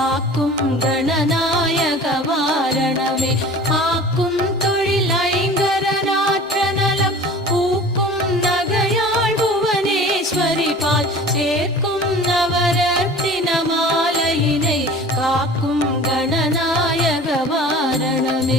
காக்கும் கணநாயக வாரணமே ஆக்கும் தொழிலைங்கரநாற்றநலம் ஊக்கும் நகையாள் புவனேஸ்வரி பால் சேர்க்கும் நவரத்தினமாலையினை காக்கும் கணநாயக வாரணமே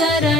சரண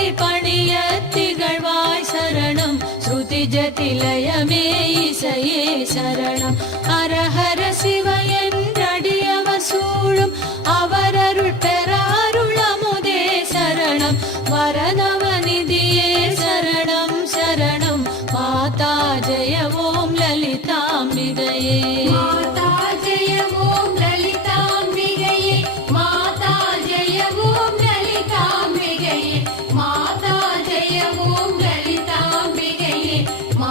जतिलय मे सह शरण अर हर शिवय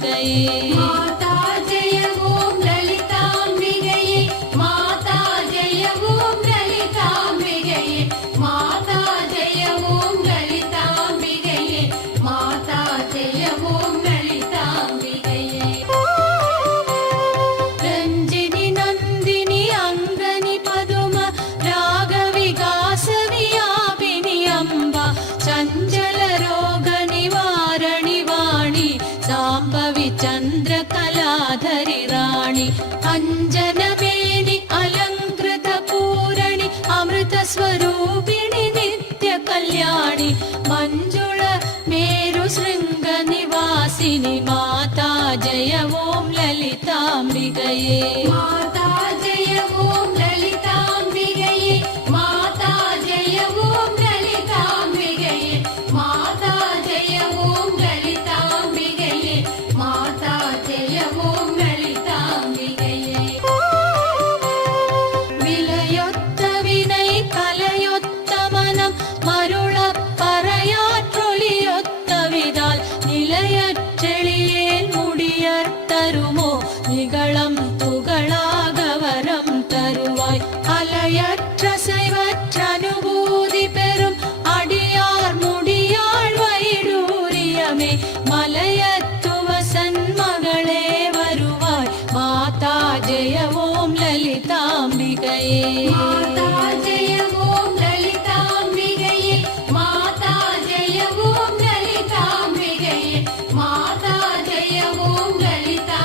गए கையே मलयत्वसन्मे वार माता जयौं ललिता माता ॐ ललिता माता जयों ललिता माता जयम् ललिता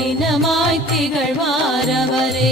தினமாய் திகழ்வாரவரே